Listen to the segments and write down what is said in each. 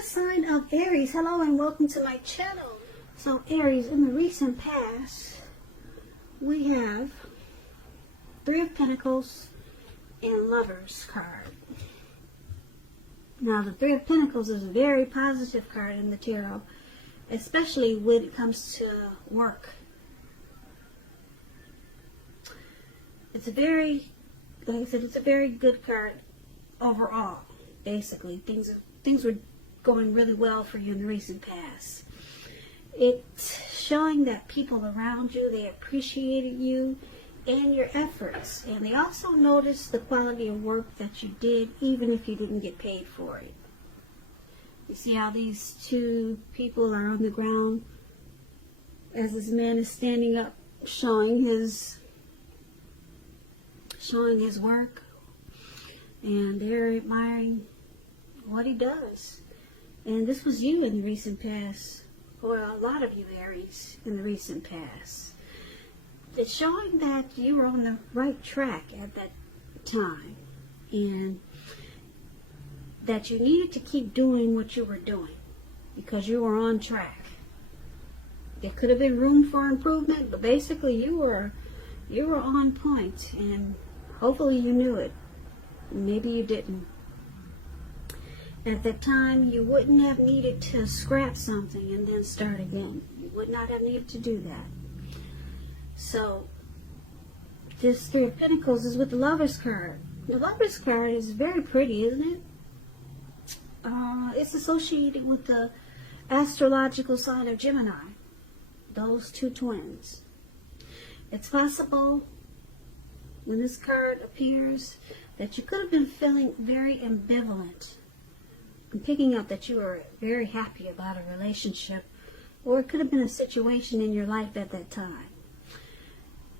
the sign of Aries. Hello and welcome to my channel. So Aries, in the recent past, we have Three of Pentacles and Lovers card. Now the Three of Pentacles is a very positive card in the tarot, especially when it comes to work. It's a very, like I said, it's a very good card overall. Basically, things were going really well for you in the recent past. It's showing that people around you, they appreciated you and your efforts, and they also noticed the quality of work that you did, even if you didn't get paid for it. You see how these two people are on the ground as this man is standing up, showing his work, and they're admiring what he does. And this was you in the recent past, or a lot of you Aries in the recent past. It's showing that you were on the right track at that time, and that you needed to keep doing what you were doing because you were on track. There could have been room for improvement, but basically you were on point, and hopefully you knew it. Maybe you didn't. At that time, you wouldn't have needed to scrap something and then start again. You would not have needed to do that. So, this Three of Pentacles is with the Lover's card. The Lover's card is very pretty, isn't it? It's associated with the astrological sign of Gemini. Those two twins. It's possible when this card appears that you could have been feeling very ambivalent. I'm picking up that you were very happy about a relationship, or it could have been a situation in your life at that time.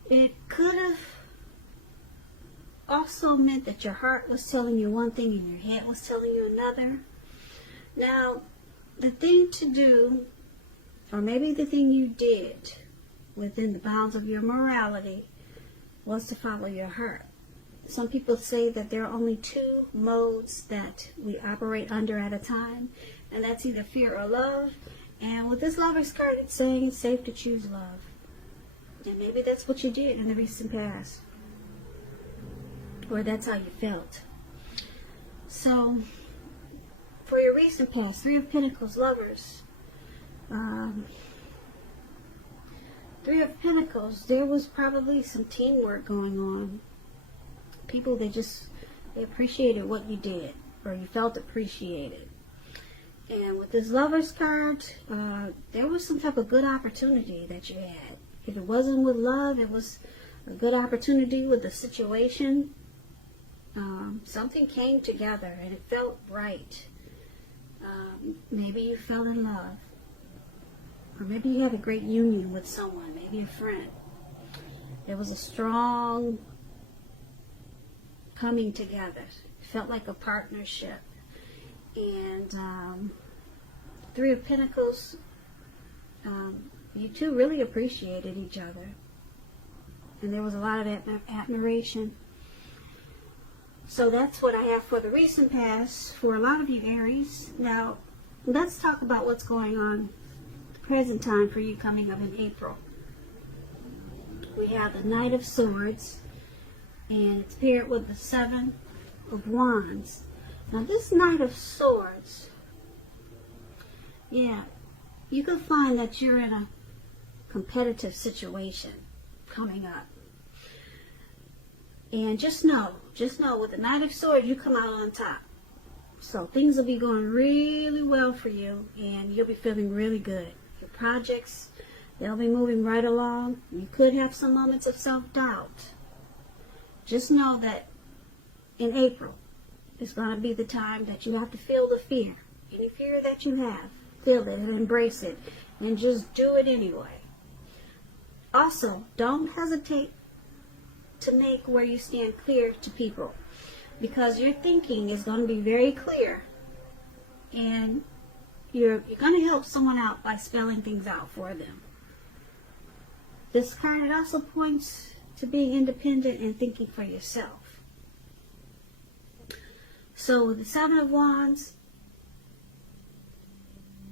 It could have also meant that your heart was telling you one thing and your head was telling you another. Now, the thing to do, or maybe the thing you did within the bounds of your morality, was to follow your heart. Some people say that there are only two modes that we operate under at a time, and that's either fear or love. And with this Lover's card, it's saying it's safe to choose love. And maybe that's what you did in the recent past, or that's how you felt. So, for your recent past, Three of Pentacles, Lovers, Three of Pentacles, there was probably some teamwork going on. People, they appreciated what you did, or you felt appreciated. And with this Lover's card, there was some type of good opportunity that you had. If it wasn't with love, it was a good opportunity with the situation. Something came together and it felt right. Maybe you fell in love, or maybe you had a great union with someone, maybe a friend. There was a strong coming together. It felt like a partnership. And Three of Pentacles, you two really appreciated each other. And there was a lot of admiration. So that's what I have for the recent past for a lot of you Aries. Now, let's talk about what's going on at the present time for you coming up in April. We have the Knight of Swords, and it's paired with the Seven of Wands. Now this Knight of Swords, yeah, you can find that you're in a competitive situation coming up. And just know with the Knight of Swords, you come out on top. So things will be going really well for you, and you'll be feeling really good. Your projects, they'll be moving right along. You could have some moments of self-doubt. Just know that in April is going to be the time that you have to feel the fear. Any fear that you have, feel it and embrace it, and just do it anyway. Also, don't hesitate to make where you stand clear to people, because your thinking is going to be very clear, and you're going to help someone out by spelling things out for them. This card, it also points to being independent and thinking for yourself. So with the Seven of Wands,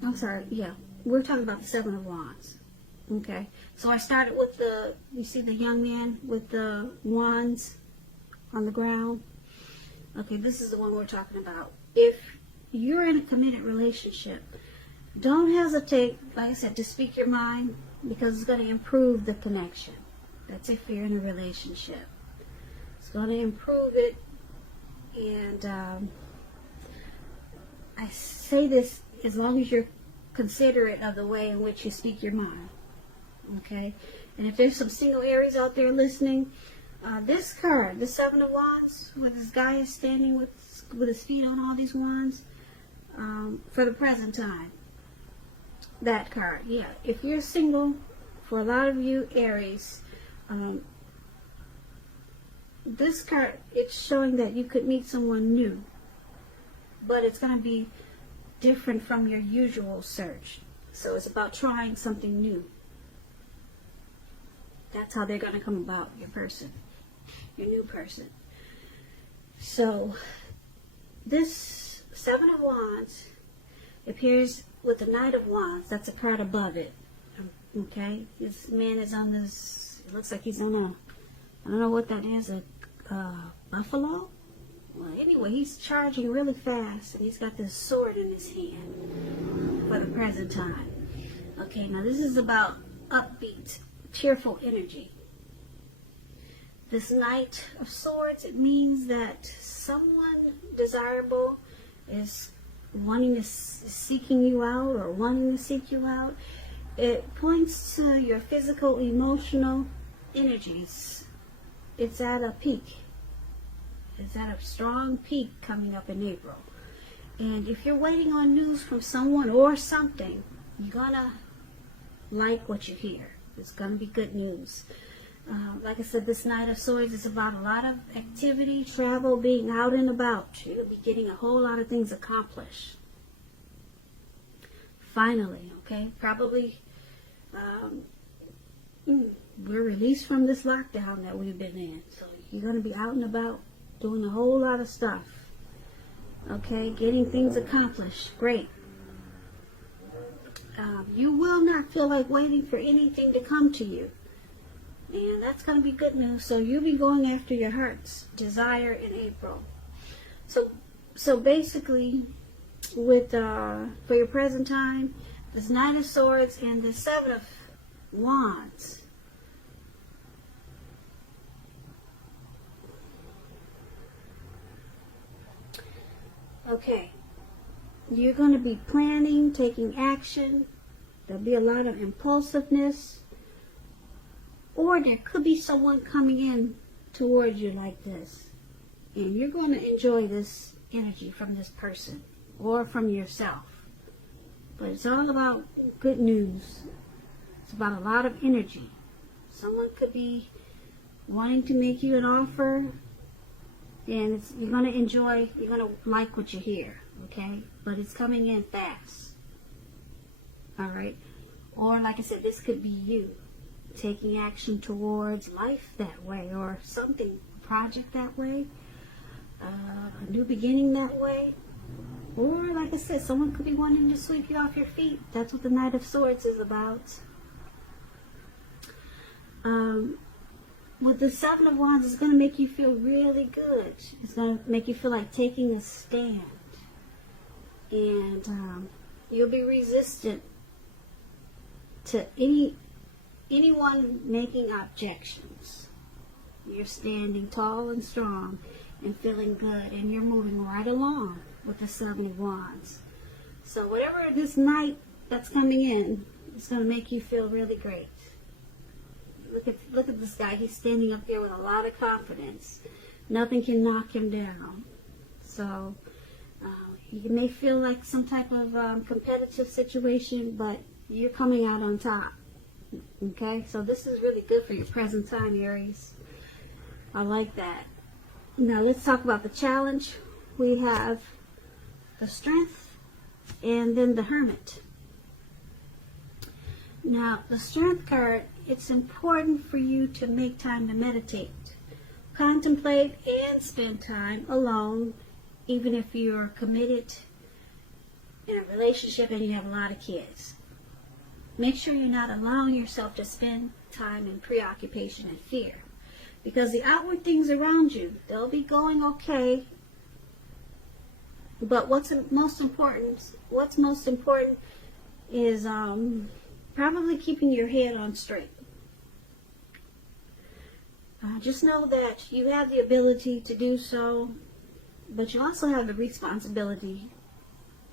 I'm sorry, yeah. We're talking about the Seven of Wands. Okay. So I started with you see the young man with the wands on the ground? Okay, this is the one we're talking about. If you're in a committed relationship, don't hesitate, like I said, to speak your mind, because it's going to improve the connection. That's if you're in a relationship. It's going to improve it. And I say this as long as you're considerate of the way in which you speak your mind. Okay? And if there's some single Aries out there listening, this card, the Seven of Wands, where this guy is standing with his feet on all these wands, for the present time. That card, yeah. If you're single, for a lot of you Aries, this card, it's showing that you could meet someone new, but it's going to be different from your usual search. So it's about trying something new. That's how they're going to come about, your person, your new person. So this Seven of Wands appears with the Knight of Wands. That's a card above it. Okay? This man is on this, it looks like he's on I don't know what that is, a buffalo? Well, anyway, he's charging really fast, and he's got this sword in his hand for the present time. Okay, now this is about upbeat, cheerful energy. This Knight of Swords, it means that someone desirable is seeking you out, or wanting to seek you out. It points to your physical, emotional energies. It's at a peak. It's at a strong peak coming up in April. And if you're waiting on news from someone or something, you're gonna like what you hear. It's gonna be good news. Like I said, this Knight of Swords is about a lot of activity, travel, being out and about. You'll be getting a whole lot of things accomplished. Finally, okay? Probably we're released from this lockdown that we've been in. So you're going to be out and about doing a whole lot of stuff. Okay? Getting things accomplished. Great. You will not feel like waiting for anything to come to you. And that's going to be good news. So you'll be going after your heart's desire in April. So basically, with for your present time, this Knight of Swords and the Seven of Wands. Okay. You're going to be planning, taking action. There'll be a lot of impulsiveness. Or there could be someone coming in towards you like this. And you're going to enjoy this energy from this person or from yourself. But it's all about good news. It's about a lot of energy. Someone could be wanting to make you an offer. And you're going to enjoy, you're going to like what you hear. Okay? But it's coming in fast. Alright? Or like I said, this could be you taking action towards life that way, or something, a project that way, a new beginning that way. Or like I said, someone could be wanting to sweep you off your feet. That's what the Knight of Swords is about. With the Seven of Wands, it's going to make you feel really good. It's going to make you feel like taking a stand. And you'll be resistant to anyone making objections. You're standing tall and strong and feeling good, and you're moving right along with the Seven of Wands. So whatever this night that's coming in, it's going to make you feel really great. Look at this guy. He's standing up there with a lot of confidence. Nothing can knock him down. So you may feel like some type of competitive situation, but you're coming out on top. Okay, so this is really good for your present time, Aries. I like that. Now let's talk about the challenge. We have the Strength and then the Hermit. Now the Strength card, it's important for you to make time to meditate, contemplate, and spend time alone, even if you're committed in a relationship and you have a lot of kids. Make sure you're not allowing yourself to spend time in preoccupation and fear. Because the outward things around you, they'll be going okay. But what's most important is probably keeping your head on straight. Just know that you have the ability to do so, but you also have the responsibility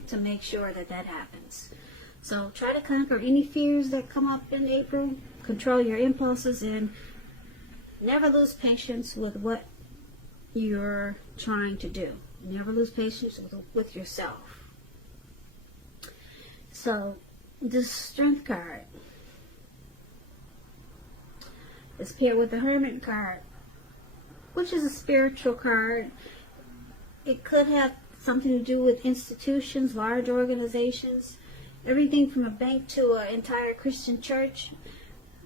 to make sure that that happens. So try to conquer any fears that come up in April, control your impulses, and never lose patience with what you're trying to do. Never lose patience with yourself. So, the Strength card is paired with the Hermit card, which is a spiritual card. It could have something to do with institutions, large organizations, everything from a bank to an entire Christian church.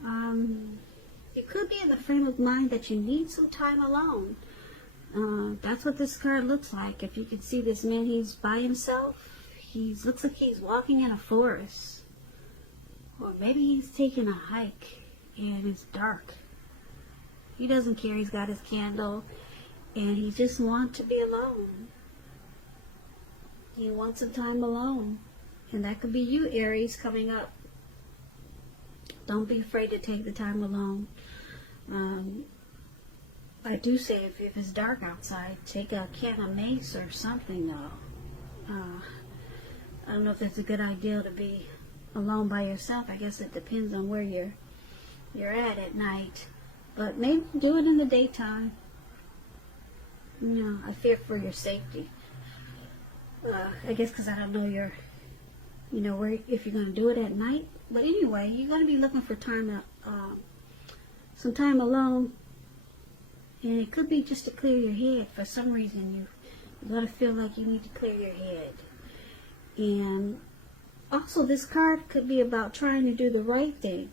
You could be in the frame of mind that you need some time alone. That's what this card looks like. If you can see this man, he's by himself. Looks like he's walking in a forest. Or maybe he's taking a hike and it's dark. He doesn't care. He's got his candle and he just wants to be alone. He wants some time alone. And that could be you, Aries, coming up. Don't be afraid to take the time alone. I do say if it's dark outside, take a can of mace or something, though. I don't know if that's a good idea to be alone by yourself. I guess it depends on where you're at night. But maybe do it in the daytime. I fear for your safety. I guess because I don't know if you're going to do it at night. But anyway, you're going to be looking for some time alone. And it could be just to clear your head. For some reason, you're going to feel like you need to clear your head. And also, this card could be about trying to do the right thing.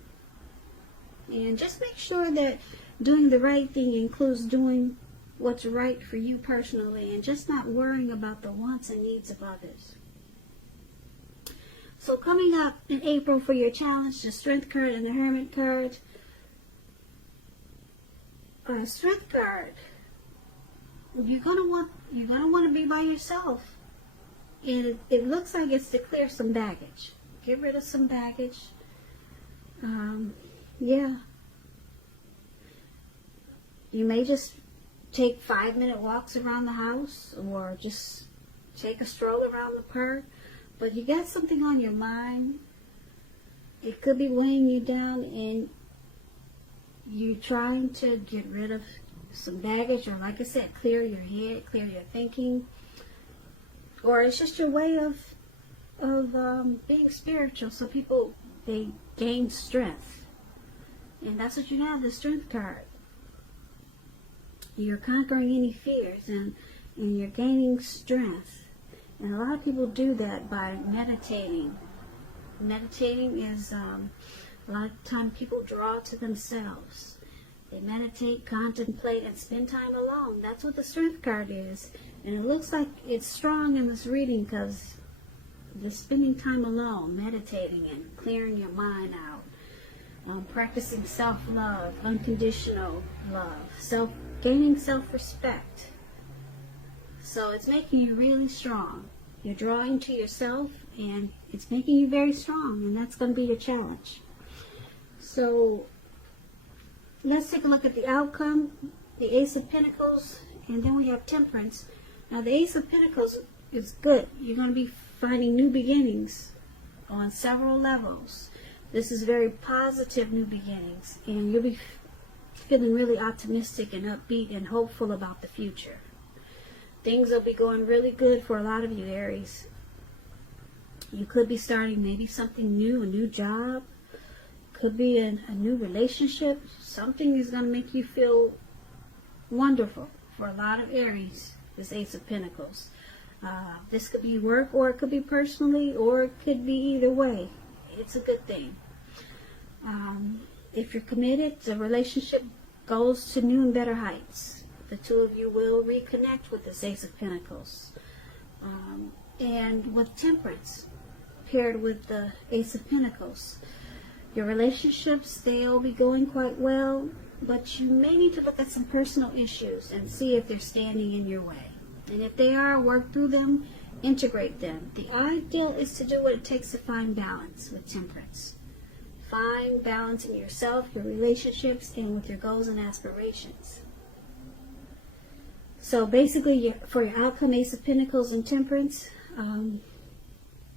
And just make sure that doing the right thing includes doing what's right for you personally and just not worrying about the wants and needs of others. So coming up in April for your challenge, the Strength card and the Hermit card. Strength card. You're gonna want to be by yourself, and it looks like it's to clear some baggage. Get rid of some baggage. Yeah. You may just take 5-minute walks around the house, or just take a stroll around the park. But you got something on your mind. It could be weighing you down, and you're trying to get rid of some baggage, or like I said, clear your head, clear your thinking. Or it's just your way of being spiritual, so people, they gain strength. And that's what you have, the Strength card. You're conquering any fears, and you're gaining strength. And a lot of people do that by meditating. Meditating is, a lot of time people draw to themselves. They meditate, contemplate, and spend time alone. That's what the Strength card is. And it looks like it's strong in this reading because the spending time alone, meditating and clearing your mind out, practicing self-love, unconditional love, gaining self-respect. So it's making you really strong. You're drawing to yourself, and it's making you very strong, and that's going to be your challenge. So let's take a look at the outcome, the Ace of Pentacles, and then we have Temperance. Now the Ace of Pentacles is good. You're going to be finding new beginnings on several levels. This is very positive new beginnings, and you'll be feeling really optimistic and upbeat and hopeful about the future. Things will be going really good for a lot of you, Aries. You could be starting maybe something new, a new job. Could be a new relationship. Something is going to make you feel wonderful for a lot of Aries, this Ace of Pentacles. This could be work, or it could be personally, or it could be either way. It's a good thing. If you're committed, the relationship goes to new and better heights. The two of you will reconnect with this Ace of Pentacles. and with Temperance paired with the Ace of Pentacles. Your relationships, they'll be going quite well, but you may need to look at some personal issues and see if they're standing in your way. And if they are, work through them, integrate them. The ideal is to do what it takes to find balance with Temperance. Find balance in yourself, your relationships, and with your goals and aspirations. So basically, for your outcome, Ace of Pentacles and Temperance,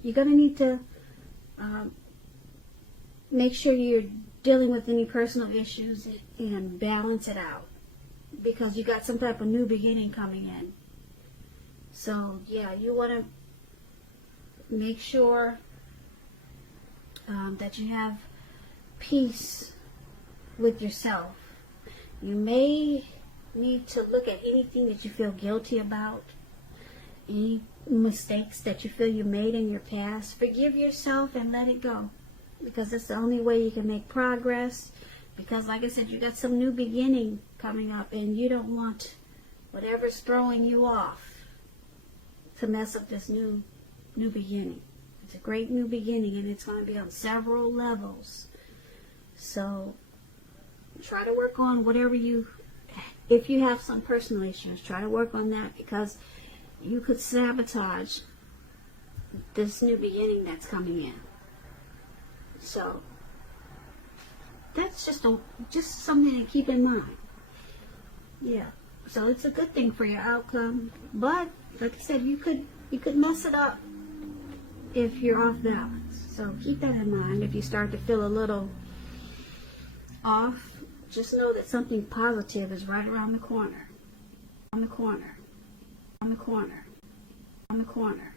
you're going to need to make sure you're dealing with any personal issues and balance it out, because you got some type of new beginning coming in. So yeah, you want to make sure that you have peace with yourself. You may need to look at anything that you feel guilty about, any mistakes that you feel you made in your past. Forgive yourself and let it go, because that's the only way you can make progress. Because like I said, you got some new beginning coming up, and you don't want whatever's throwing you off to mess up this new beginning. It's a great new beginning, and it's going to be on several levels. So try to work on whatever if you have some personal issues, try to work on that, because you could sabotage this new beginning that's coming in. So that's just something to keep in mind. Yeah. So it's a good thing for your outcome, but like I said, you could mess it up if you're off balance. So keep that in mind. If you start to feel a little off, just know that something positive is right around the corner. On the corner. On the corner. On the corner.